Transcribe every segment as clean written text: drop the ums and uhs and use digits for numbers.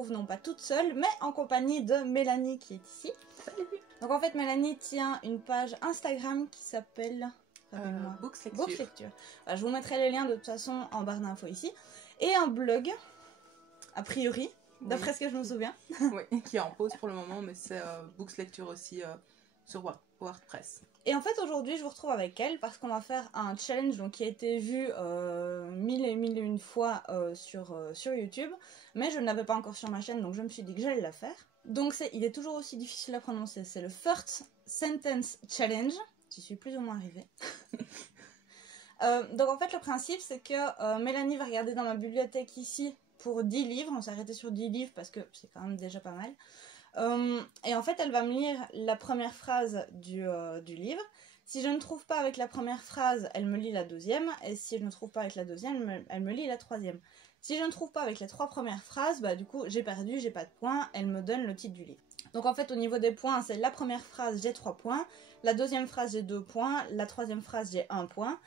retrouve non pas toute seule, mais en compagnie de Mélanie qui est ici. Salut. Donc en fait, Mélanie tient une page Instagram qui s'appelle Books Lecture. Books Lecture. Voilà, je vous mettrai les liens de toute façon en barre d'infos ici. Et un blog, a priori, d'après ce que je me souviens. Oui, qui est en pause pour le moment, mais c'est Books Lecture aussi sur WordPress. Et en fait, aujourd'hui, je vous retrouve avec elle parce qu'on va faire un challenge donc, qui a été vu 1000 et 1001 fois sur YouTube. Mais je ne l'avais pas encore sur ma chaîne, donc je me suis dit que j'allais la faire. Donc il est toujours aussi difficile à prononcer. C'est le First Sentence Challenge. J'y suis plus ou moins arrivée. Donc en fait, le principe, c'est que Mélanie va regarder dans ma bibliothèque ici pour 10 livres. On s'est arrêté sur 10 livres parce que c'est quand même déjà pas mal. Et en fait, elle va me lire la première phrase du livre. Si je ne trouve pas avec la première phrase, elle me lit la deuxième. Et si je ne trouve pas avec la deuxième, elle me lit la troisième. Si je ne trouve pas avec les 3 premières phrases, bah du coup, j'ai perdu, j'ai pas de points. Elle me donne le titre du livre. Donc en fait, au niveau des points, c'est la première phrase, j'ai 3 points. La deuxième phrase, j'ai 2 points. La troisième phrase, j'ai 1 point.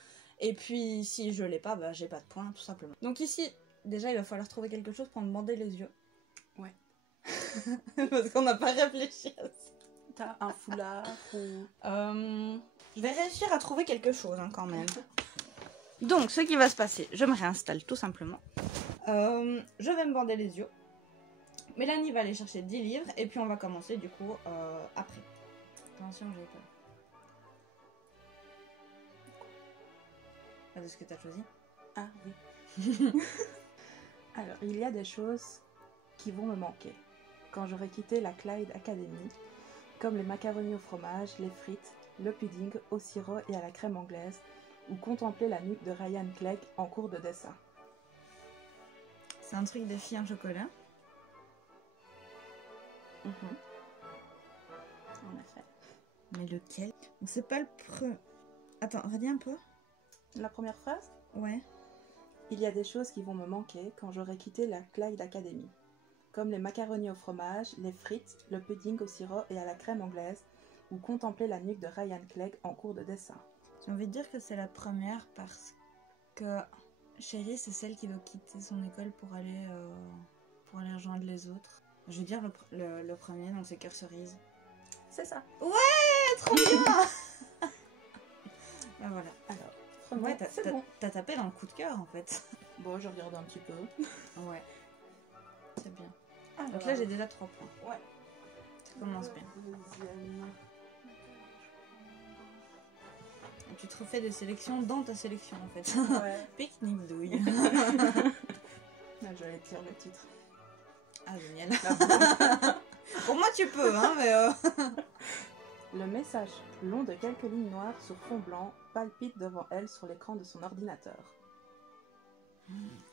Et puis, si je l'ai pas, bah j'ai pas de points, tout simplement. Donc ici, déjà, il va falloir trouver quelque chose pour me bander les yeux. Ouais. Parce qu'on n'a pas réfléchi à ça. T'as un foulard ou... Je vais réussir à trouver quelque chose hein, quand même. Donc, ce qui va se passer, je me réinstalle tout simplement. Je vais me bander les yeux. Mélanie va aller chercher 10 livres et puis on va commencer du coup après. Attention, j'ai peur. Pas de ce que tu as choisi. Ah oui. Alors, il y a des choses qui vont me manquer quand j'aurai quitté la Clyde Academy, comme les macaronis au fromage, les frites, le pudding au sirop et à la crème anglaise, ou contempler la nuque de Ryan Clegg en cours de dessin. C'est un truc des filles en chocolat. En effet. Mais lequel? Donc c'est pas le premier... Attends, redis un peu. La première phrase? Ouais. Il y a des choses qui vont me manquer quand j'aurai quitté la Clyde Academy, comme les macaronis au fromage, les frites, le pudding au sirop et à la crème anglaise, ou contempler la nuque de Ryan Clegg en cours de dessin. J'ai envie de dire que c'est la première parce que Chérie, c'est celle qui doit quitter son école pour aller rejoindre les autres. Je veux dire le premier, donc c'est Cœur Cerise. C'est ça. Ouais, trop bien. Ben voilà. Alors, ouais, c'est bon. T'as tapé dans le coup de cœur en fait. Bon, je regarde un petit peu. Ouais. C'est bien. Alors, donc là, j'ai déjà 3 points. Ouais. Ça commence bien. Deuxième. Et tu te refais des sélections dans ta sélection en fait. Ouais. Pique-nique douille. J'allais te lire le titre. Ah, génial. Pour moi, tu peux, hein, mais... Le message, long de quelques lignes noires sur fond blanc, palpite devant elle sur l'écran de son ordinateur.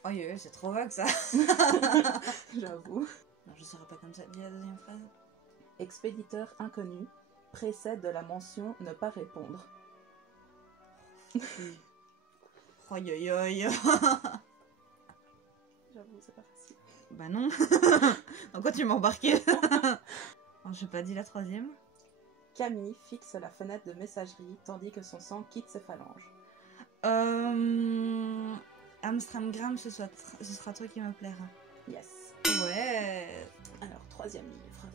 Oh, c'est trop vague, ça. J'avoue. Non, je saurais pas comme ça. Dis la deuxième phrase. Expéditeur inconnu précède de la mention ne pas répondre. Oh, J'avoue, c'est pas facile. Bah non. En quoi tu m'as embarqué? Oh, j'ai pas dit la troisième. Camille fixe la fenêtre de messagerie tandis que son sang quitte ses phalanges. Amstramgram, ce sera toi qui me plaira. Yes. Ouais. Alors, troisième livre.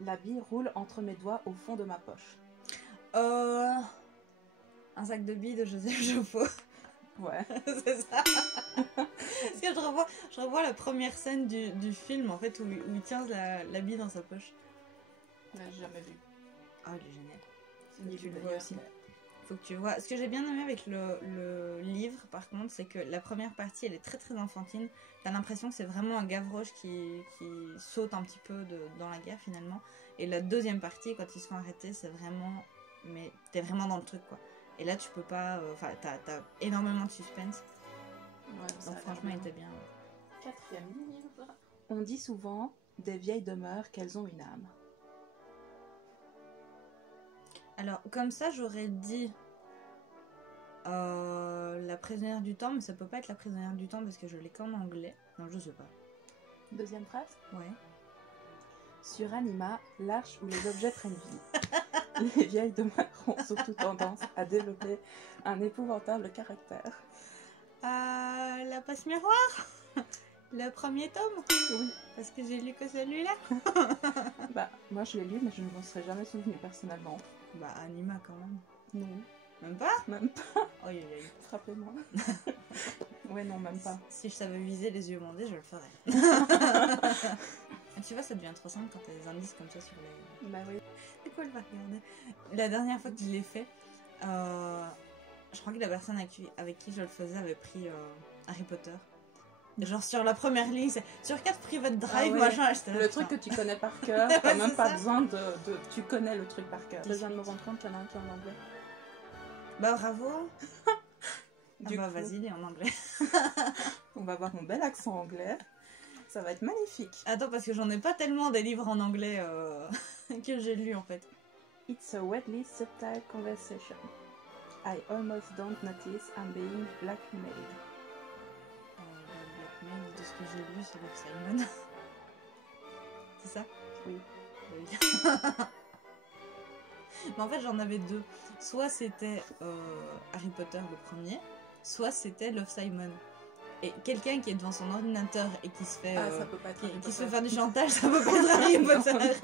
La bille roule entre mes doigts au fond de ma poche. Un sac de billes de Joseph Joffo. Ouais. C'est ça. Parce que je revois la première scène du film en fait où il tient la bille dans sa poche. Ouais, j'ai jamais vu. Ah, il est génial. Ni Tu vu le vois d'ailleurs, aussi. mais- Faut que tu le vois. Ce que j'ai bien aimé avec le livre, par contre, c'est que la première partie, elle est très très enfantine. T'as l'impression que c'est vraiment un Gavroche qui saute un petit peu dans la guerre finalement. Et la deuxième partie, quand ils se font arrêter, c'est vraiment... Mais t'es vraiment dans le truc, quoi. Et là, tu peux pas... Enfin, t'as énormément de suspense. Ouais, ça Donc a franchement, il l'air était bien. bien. Quatrième livre. On dit souvent des vieilles demeures qu'elles ont une âme. Alors, comme ça, j'aurais dit... la prisonnière du temps, mais ça peut pas être la prisonnière du temps parce que je l'ai qu'en anglais. Non, je sais pas. Deuxième phrase. Ouais. Sur Anima, l'arche où les objets prennent vie. Les vieilles demeures ont surtout tendance à développer un épouvantable caractère. La passe miroir. Le premier tome? Oui. Parce que j'ai lu que celui-là. Bah, moi je l'ai lu, mais je ne m'en serais jamais souvenu personnellement. Bah, Anima quand même. Non. Même pas? Même pas. Oh, Frappez-moi. Ouais, non, même pas. Si je savais viser les yeux bandés, je le ferais. Tu vois, ça devient trop simple quand t'as des indices comme ça sur les... Bah oui. C'est quoi le va regarder? La dernière fois que je l'ai fait, je crois que la personne avec qui je le faisais avait pris Harry Potter. Et genre sur la première ligne, c'est sur 4 private drive, ouais. machin. Le truc que tu connais par cœur, t'as même pas besoin de... Tu connais le truc par cœur. Je viens de me rendre compte qu'il y en a un qui est en anglais. Bah bravo. Du bah coup, vas-y, il est en anglais. on va voir mon bel accent anglais. Ça va être magnifique. Attends, parce que j'en ai pas tellement des livres en anglais que j'ai lus en fait. It's a weirdly subtle conversation. I almost don't notice I'm being blackmailed. Blackmail, de ce que j'ai lu, c'est Love Simon. C'est ça? Oui. Mais en fait, j'en avais deux. Soit c'était Harry Potter le premier, soit c'était Love Simon. Et quelqu'un qui est devant son ordinateur et qui se fait, ça peut pas être qui se fait faire du chantage, ça peut pas être Harry Potter.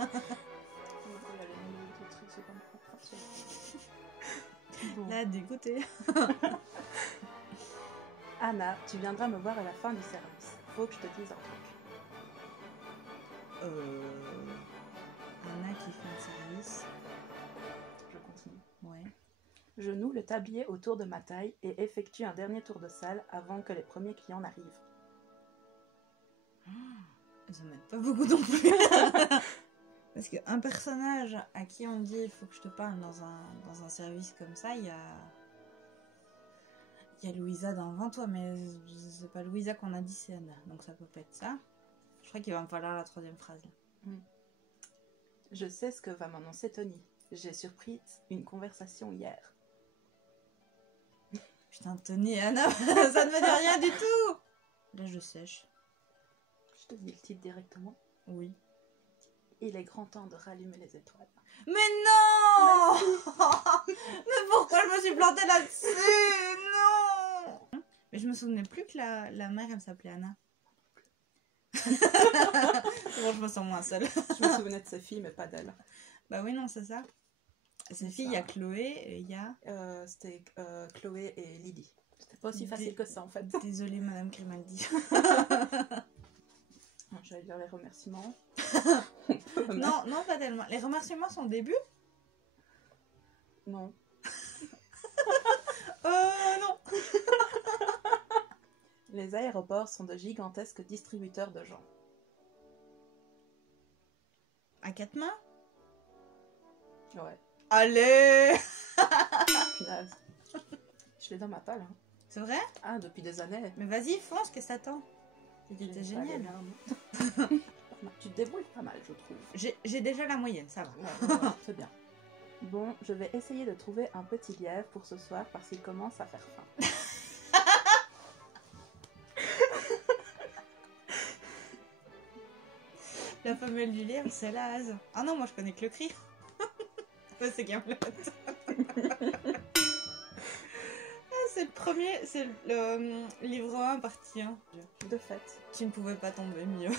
Bon. Là, dégoûté. Anna, tu viendras me voir à la fin du service. Faut que je te dise un truc. Anna qui fait un service. Je continue. Ouais. Je noue le tablier autour de ma taille et effectue un dernier tour de salle avant que les premiers clients n'arrivent. Ça m'aide pas beaucoup non plus. Parce qu'un personnage à qui on dit il faut que je te parle dans un service comme ça, il y a Louisa dans 20 toi, mais c'est pas Louisa qu'on a dit, c'est Anna. Donc ça peut pas être ça. Je crois qu'il va me falloir la troisième phrase. Là. Je sais ce que va m'annoncer Tony. J'ai surpris une conversation hier. Putain, Tony et Anna, ça ne me dit rien du tout. Là, je sèche. Je te dis le titre directement. Oui. Il est grand temps de rallumer les étoiles. Mais non. Mais pourquoi je me suis plantée là-dessus? Non. Mais je me souvenais plus que la mère, elle s'appelait Anna. Bon, je me sens moins seule. Je me souvenais de ses filles, mais pas d'elle. Bah oui, non, c'est ça. Ses filles, il y a Chloé et il y a... C'était Chloé et Lydie. C'était pas aussi facile que ça, en fait. Désolée, Madame Grimaldi. J'allais dire les remerciements. Non, non, pas tellement. Les remerciements sont au début? Non. Non. Les aéroports sont de gigantesques distributeurs de gens. À 4 mains? Ouais. Allez. Punaise. Je l'ai dans ma palle. Hein. C'est vrai? Ah, depuis des années. Mais vas-y, fonce, qu'est-ce que t'attends? C'était génial. Tu te débrouilles pas mal, je trouve. J'ai déjà la moyenne, ça va. Ouais, c'est bien. Bon, je vais essayer de trouver un petit lièvre pour ce soir parce qu'il commence à faire faim. La femelle du lièvre, c'est l'ase. Ah non, moi je connais que le cri. C'est Camelot. C'est le premier, c'est le livre 1 partie 1. De fait. Tu ne pouvais pas tomber mieux.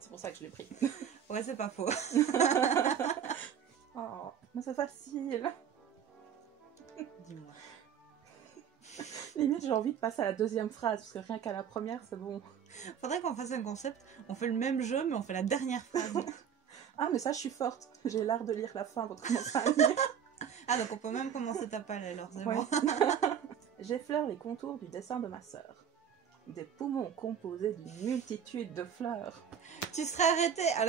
C'est pour ça que je l'ai pris. Ouais, c'est pas faux. Oh, mais c'est facile. Dis-moi. Limite, j'ai envie de passer à la deuxième phrase, parce que rien qu'à la première, c'est bon. Faudrait qu'on fasse un concept. On fait le même jeu, mais on fait la dernière phrase. Ah, mais ça, je suis forte. J'ai l'art de lire la fin avant de commencer à lire. Ah, donc on peut même commencer ta palle alors, c'est Ouais. bon. J'effleure les contours du dessin de ma sœur. Des poumons composés d'une multitude de fleurs. Tu serais arrêté à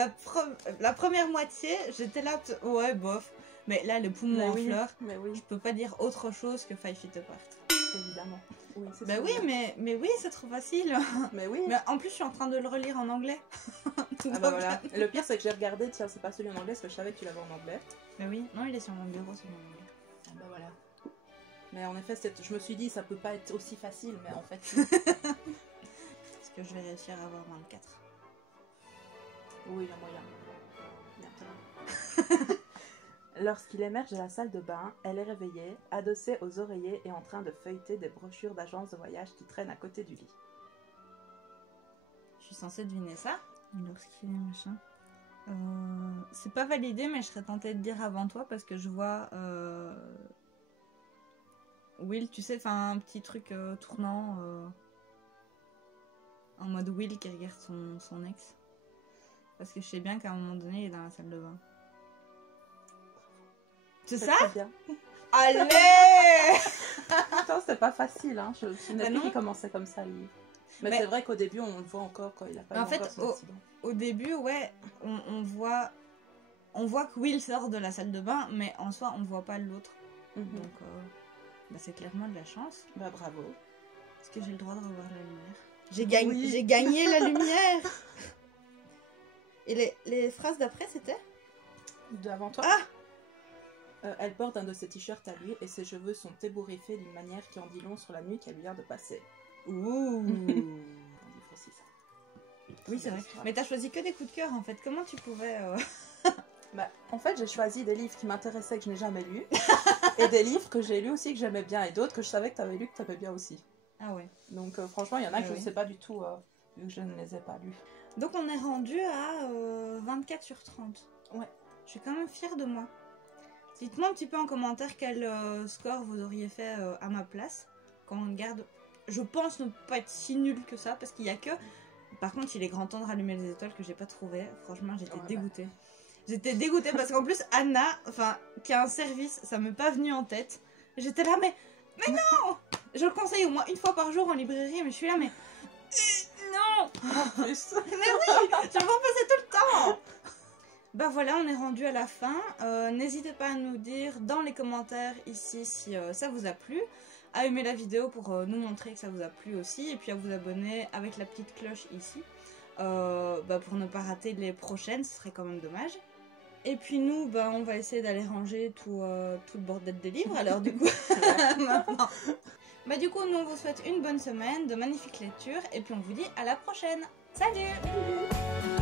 la première moitié, j'étais là, ouais, bof. Mais là, le poumon en fleurs, mais oui, je peux pas dire autre chose que 5 feet apart. évidemment. Oui, c'est Bah ça. oui, mais oui, c'est trop facile. Mais oui. Mais en plus, je suis en train de le relire en anglais. Ah bah voilà. Le pire, c'est que j'ai regardé, tiens, c'est pas celui en anglais, parce que je savais que tu l'avais en anglais. Mais oui, non, il est sur mon bureau, c'est mon anglais. Ah bah voilà. Mais en effet, je me suis dit, ça peut pas être aussi facile, mais en fait... Est-ce que je vais réussir à avoir 24? Oui, il y a moyen. Lorsqu'il émerge de la salle de bain, elle est réveillée, adossée aux oreillers et en train de feuilleter des brochures d'agences de voyage qui traînent à côté du lit. censée deviner ça. Lorsqu'il est machin. C'est pas validé, mais je serais tentée de dire avant toi parce que je vois Will, tu sais, enfin un petit truc tournant en mode Will qui regarde son ex. Parce que je sais bien qu'à un moment donné, il est dans la salle de bain. C'est ça? Bien. Allez. Attends, c'était pas facile, hein. Je n'ai Bah plus non. qu'il commençait comme ça, le livre. Mais c'est vrai qu'au début, on le voit encore quand il a pas eu En fait, encore son accident. au début, ouais, on voit que Will sort de la salle de bain, mais en soi, on ne voit pas l'autre. Donc, bah, c'est clairement de la chance. Bah bravo. Est-ce que j'ai le droit de revoir la lumière? J'ai gagné la lumière. Et les phrases d'après, c'était? Devant toi. Ah. Elle porte un de ses t-shirts à lui et ses cheveux sont ébouriffés d'une manière qui en dit long sur la nuit qu'elle vient de passer. Ouh. On dit aussi ça. Oui, c'est vrai. Mais t'as choisi que des coups de cœur, en fait. Comment tu pouvais... Bah, en fait, j'ai choisi des livres qui m'intéressaient que je n'ai jamais lus et des livres que j'ai lus aussi que j'aimais bien et d'autres que je savais que tu avais lus que tu aimais bien aussi. Ah ouais. Donc franchement, il y en a que je ne oui. sais pas du tout vu que je ne les ai pas lus. Donc on est rendu à 24 sur 30. Ouais. Je suis quand même fière de moi. Dites-moi un petit peu en commentaire quel score vous auriez fait à ma place. Quand on regarde... Je pense ne pas être si nul que ça parce qu'il y a que... Par contre, il est grand temps de rallumer les étoiles que j'ai pas trouvé. Franchement, j'étais dégoûtée. J'étais dégoûtée parce qu'en plus, Anna, qui a un service, ça m'est pas venu en tête. J'étais là, mais non. Je le conseille au moins une fois par jour en librairie, mais je suis là, mais... Non. En plus. Mais oui, je m'en passer tout le temps. Bah voilà, on est rendu à la fin. N'hésitez pas à nous dire dans les commentaires ici si ça vous a plu, à aimer la vidéo pour nous montrer que ça vous a plu aussi, et puis à vous abonner avec la petite cloche ici, pour ne pas rater les prochaines, ce serait quand même dommage. Et puis nous, on va essayer d'aller ranger tout le bordel des livres, alors du coup, maintenant. Du coup, nous on vous souhaite une bonne semaine, de magnifiques lectures, et puis on vous dit à la prochaine. Salut!